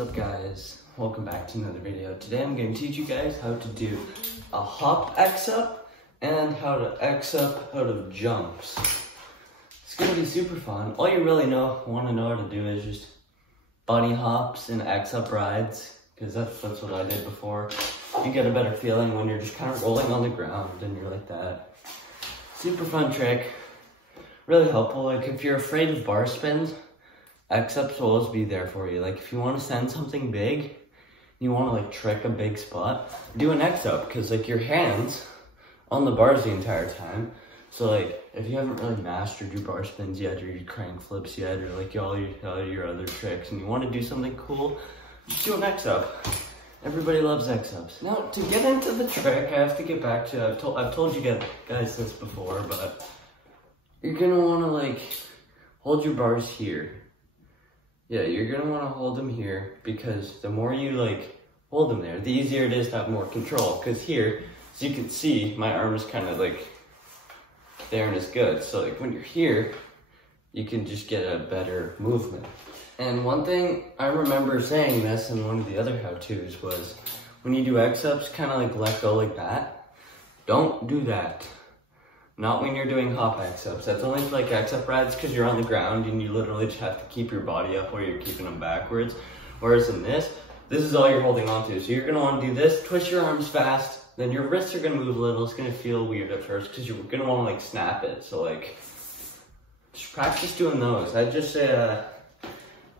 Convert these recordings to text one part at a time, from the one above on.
What's up guys? Welcome back to another video. Today I'm going to teach you guys how to do a hop X-up and how to X-up out of jumps. It's going to be super fun. All you really want to know how to do is just bunny hops and X-up rides, because that's what I did before. You get a better feeling when you're just kind of rolling on the ground and you're like that. Super fun trick. Really helpful. Like if you're afraid of bar spins, X-ups will always be there for you. Like if you want to send something big, you want to like trick a big spot, do an X-up, because like your hands on the bars the entire time. So like if you haven't really mastered your bar spins yet, or your crank flips yet, or like all your other tricks, and you want to do something cool, just do an X-up. Everybody loves X-ups. Now to get into the trick, I have to get back to, I've told you guys this before, but you're gonna want to like hold your bars here. Yeah, you're gonna want to hold them here, because the more you like hold them there, the easier it is to have more control. Because here, as you can see, my arm is kind of like there and it's good. So like when you're here, you can just get a better movement. And one thing I remember saying this in one of the other how-tos was, when you do X-ups, kind of like let go like that. Don't do that. Not when you're doing hop X-ups. That's only for like X-up rides, because you're on the ground and you literally just have to keep your body up while you're keeping them backwards. Whereas in this is all you're holding on to. So you're gonna want to do this, twist your arms fast, then your wrists are gonna move a little. It's gonna feel weird at first because you're gonna want to like snap it. So like, just practice doing those. I'd just say,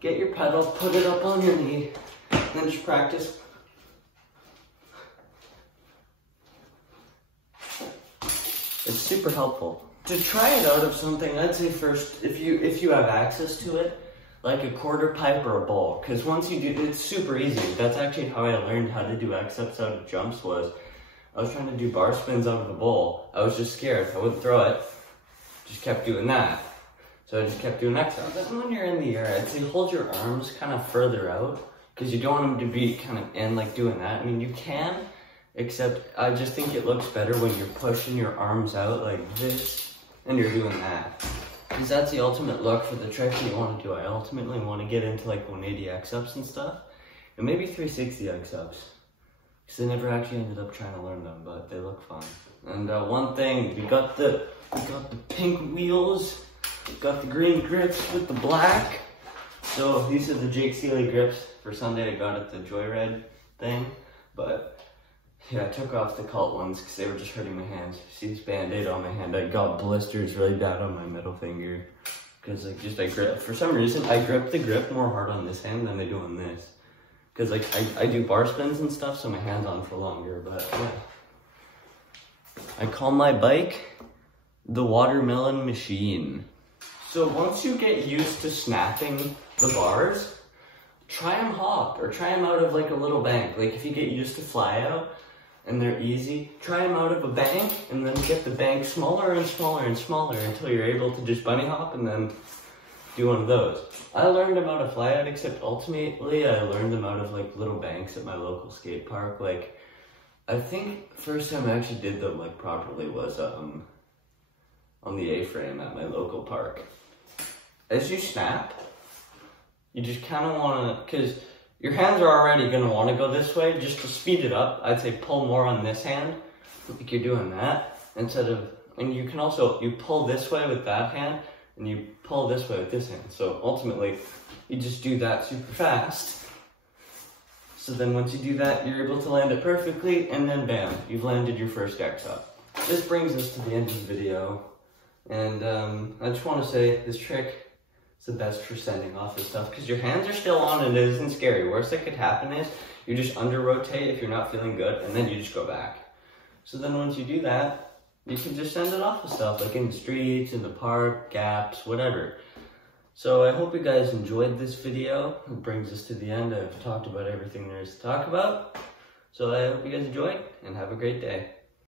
get your pedal, put it up on your knee, then just practice. It's super helpful. To try it out of something, I'd say first, if you have access to it, like a quarter pipe or a ball, because once you do, it's super easy. That's actually how I learned how to do X-ups out of jumps. Was I was trying to do bar spins out of a bowl. I was just scared. I wouldn't throw it. Just kept doing that. So I just kept doing X-ups. Then when you're in the air, I'd say hold your arms kind of further out, because you don't want them to be kind of in like doing that. I mean, you can. Except I just think it looks better when you're pushing your arms out like this and you're doing that. Because that's the ultimate look for the trick you want to do. I ultimately want to get into like 180 X-ups and stuff. And maybe 360 X-ups. Because I never actually ended up trying to learn them, but they look fun. And one thing, we got the pink wheels, we got the green grips with the black. So these are the Jake Seeley grips for Sunday I got at the Joyride thing. But yeah, I took off the cult ones because they were just hurting my hands. See this band-aid on my hand? I got blisters really bad on my middle finger. Because like I grip, for some reason, I grip the grip more hard on this hand than I do on this. Because like I do bar spins and stuff, so my hand's on for longer, but yeah. I call my bike the watermelon machine. So once you get used to snapping the bars, try them hop or try them out of like a little bank. Like if you get used to fly out, and they're easy, try them out of a bank, and then get the bank smaller and smaller and smaller until you're able to just bunny hop and then do one of those. I learned them out of fly out, except ultimately I learned them out of like little banks at my local skate park. Like, I think first time I actually did them like properly was on the A-frame at my local park. As you snap, you just kind of want to, because your hands are already going to want to go this way. Just to speed it up, I'd say pull more on this hand, like you're doing that, instead of, and you can also, you pull this way with that hand, and you pull this way with this hand. So ultimately, you just do that super fast. So then once you do that, you're able to land it perfectly, and then bam, you've landed your first X-up. This brings us to the end of the video, and I just want to say this trick, it's the best for sending off this stuff, because your hands are still on and it isn't scary. Worst that could happen is you just under rotate if you're not feeling good, and then you just go back. So then once you do that, you can just send it off with stuff like in the streets, in the park, gaps, whatever. So I hope you guys enjoyed this video. It brings us to the end. I've talked about everything there is to talk about. So I hope you guys enjoyed and have a great day.